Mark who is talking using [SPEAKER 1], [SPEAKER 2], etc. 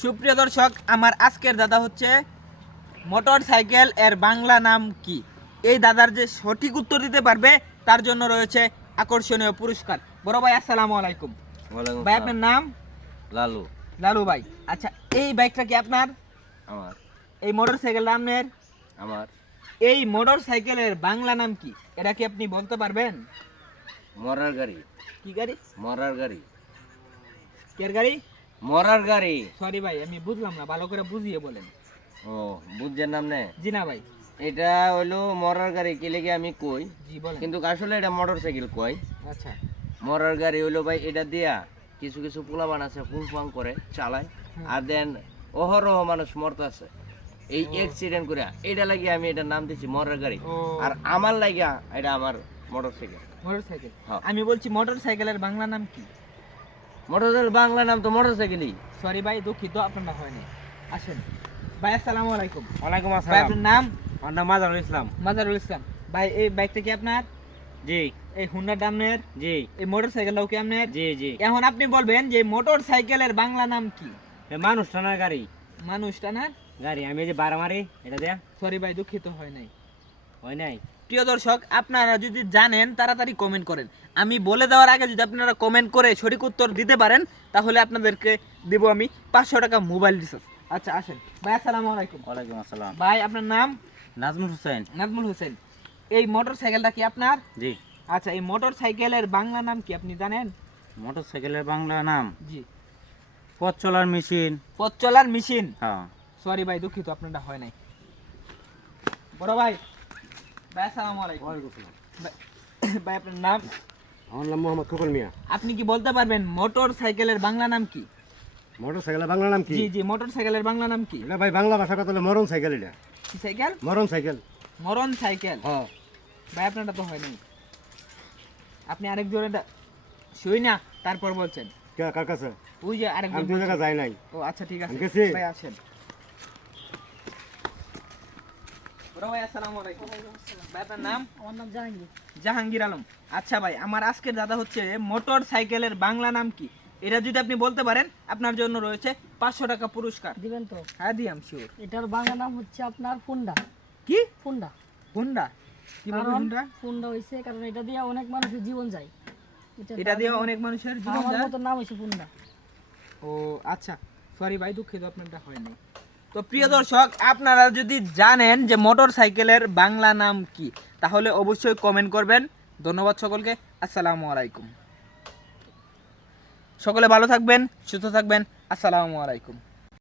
[SPEAKER 1] সুপ্রিয় দর্শক আমার আজকের দাদা হচ্ছে মোটর সাইকেল এর বাংলা নাম কি? এই দাদার যে সঠিক উত্তর দিতে পারবে তার জন্য রয়েছে আকর্ষণীয় পুরস্কার। বড় ভাই আসসালামু আলাইকুম। ভাই আপনার নাম?
[SPEAKER 2] লালু।
[SPEAKER 1] লালু ভাই। আচ্ছা এই বাইকটা কি আপনার?
[SPEAKER 2] আমার।
[SPEAKER 1] এই মোটর সাইকেল নামের?
[SPEAKER 2] আমার।
[SPEAKER 1] এই মোটর সাইকেলের বাংলা নাম কি? এটা কি আপনি বলতে পারবেন?
[SPEAKER 2] মরার গাড়ি।
[SPEAKER 1] কি গাড়ি?
[SPEAKER 2] মরার গাড়ি।
[SPEAKER 1] কের গাড়ি?
[SPEAKER 2] মরার গাড়ি?
[SPEAKER 1] সরি ভাই আমি বুঝলাম না ভালো করে বুঝিয়ে বলেন।
[SPEAKER 2] ও বুঝছেন নাম নে?
[SPEAKER 1] জি না ভাই।
[SPEAKER 2] এটা হইল মরার গাড়ি কি লেগে আমি কই?
[SPEAKER 1] জি বলেন।
[SPEAKER 2] কিন্তু আসলে এটা মোটর সাইকেল কই
[SPEAKER 1] আচ্ছা।
[SPEAKER 2] মরার গাড়ি হইল ভাই এটা দিয়া কিছু কিছু পোলাবান আছে ফুং ফাং করে চালায়। আর দেন অহরহ মানুষ মরতাছে। এই অ্যাক্সিডেন্ট করে এটা লাগিয়ে আমি এটা নাম দিছি মরার গাড়ি। আর আমার লাগিয়া এটা আমার মোটর সাইকেল
[SPEAKER 1] মোটর সাইকেল
[SPEAKER 2] হ্যাঁ।
[SPEAKER 1] আমি বলছি মোটর সাইকেলের বাংলা নাম কি?
[SPEAKER 2] মোটর বাংলা নাম তো মোটর সাইকেলই
[SPEAKER 1] সরি ভাই দুঃখিত আপনারটা হয়নি। আসেন। ভাই আসসালামু আলাইকুম।
[SPEAKER 2] ওয়ালাইকুম
[SPEAKER 1] ভাই আপনার নাম?
[SPEAKER 2] আমার নাম মাজারুল ইসলাম।
[SPEAKER 1] মাজারুল ইসলাম। ভাই এই বাইকটা কি আপনার?
[SPEAKER 2] জি।
[SPEAKER 1] এই হুন্ডা ডামনের
[SPEAKER 2] জি।
[SPEAKER 1] এই মোটর সাইকেলটাও কি আপনার?
[SPEAKER 2] জি জি।
[SPEAKER 1] এখন আপনি বলবেন যে মোটর সাইকেলের বাংলা নাম কি?
[SPEAKER 2] মানুষ টানার গাড়ি।
[SPEAKER 1] মানুষ না
[SPEAKER 2] গাড়ি আমি এই যে বারামারি এটা দেয়া।
[SPEAKER 1] সরি ভাই দুঃখিত হয় নাই।
[SPEAKER 2] হয় নাই?
[SPEAKER 1] প্রিয় দর্শক আপনারা যদি জানেন তাড়াতাড়ি কমেন্ট করেন। আমি বলে দেওয়ার আগে যদি আপনারা কমেন্ট করে সঠিক উত্তর দিতে পারেন তাহলে আপনাদেরকে দেব আমি পাঁচশো টাকা মোবাইল রিচার্জ আচ্ছা আসেন। ভাই আসসালামু আলাইকুম।
[SPEAKER 2] ওয়ালাইকুম আসসালাম।
[SPEAKER 1] ভাই আপনার নাম?
[SPEAKER 2] নাজমুল হোসেন।
[SPEAKER 1] নাজমুল হোসেন। এই মোটর সাইকেলটা কি আপনার?
[SPEAKER 2] জি।
[SPEAKER 1] আচ্ছা এই মোটর সাইকেলের বাংলা নাম কি আপনি জানেন?
[SPEAKER 2] মোটর সাইকেলের বাংলা নাম?
[SPEAKER 1] জি।
[SPEAKER 2] পথ চলার মেশিন
[SPEAKER 1] পথ চলার মেশিন
[SPEAKER 2] হ্যাঁ।
[SPEAKER 1] সরি ভাই দুঃখিত আপনারটা হয় নাই। বড় ভাই ভাই আসসালামু আলাইকুম। ভাই- ভাই আপনার নাম?
[SPEAKER 3] আমার নাম মোহাম্মদ খোকন মিয়া।
[SPEAKER 1] আপনি কি বলতে পারবেন মোটর সাইকেলের বাংলা নাম কি?
[SPEAKER 3] মোটর সাইকেলের বাংলা নাম কি?
[SPEAKER 1] জি জি মোটর সাইকেলের বাংলা নাম কি?
[SPEAKER 3] এটা ভাই বাংলা ভাষা কথা মরণ সাইকেল এটা।
[SPEAKER 1] কি সাইকেল?
[SPEAKER 3] মরণ সাইকেল।
[SPEAKER 1] মরণ সাইকেল?
[SPEAKER 3] হ্যাঁ।
[SPEAKER 1] ভাই আপনারটা তো হয় নাই। আপনি শুই না তারপর বলছেন।
[SPEAKER 3] কে কার কাছে?
[SPEAKER 1] ওই যে
[SPEAKER 3] জায়গা যাই নাই।
[SPEAKER 1] ও আচ্ছা ঠিক আছে। ভাই আসেন। বড় ভাই আসসালামু আলাইকুম। ভাই আপনার নাম?
[SPEAKER 4] আমার নাম জাহাঙ্গীর।
[SPEAKER 1] জাহাঙ্গীর আলম। আচ্ছা ভাই আমার আজকের দাদা হচ্ছে মোটর সাইকেলের বাংলা নাম কি? এটা যদি আপনি বলতে পারেন আপনার জন্য রয়েছে পাঁচশো টাকা পুরস্কার।
[SPEAKER 4] দিবেন তো?
[SPEAKER 1] হ্যাঁ দিয়াম শিওর
[SPEAKER 4] এটার বাংলা নাম হচ্ছে আপনার ফুন্ডা
[SPEAKER 1] কি?
[SPEAKER 4] ফুন্ডা
[SPEAKER 1] হুন্ডা? কি বলব হুন্ডা?
[SPEAKER 4] ফুন্ডা হয়েছে কারণ এটা দিয়ে অনেক মানুষের জীবন যায়।
[SPEAKER 1] এটা দিয়ে অনেক মানুষের জীবন
[SPEAKER 4] আমার
[SPEAKER 1] যায়?
[SPEAKER 4] মতো নাম হয়েছে ফুন্ডা
[SPEAKER 1] ও আচ্ছা। সরি ভাই দুঃখিত আপনারটা হয়নি। তো প্রিয় দর্শক, আপনারা যদি জানেন যে মোটর সাইকেলের বাংলা নাম কি, তাহলে অবশ্যই কমেন্ট করবেন। ধন্যবাদ সকলকে। আসসালামু আলাইকুম। সকলে ভালো থাকবেন, সুস্থ থাকবেন। আসসালামু আলাইকুম।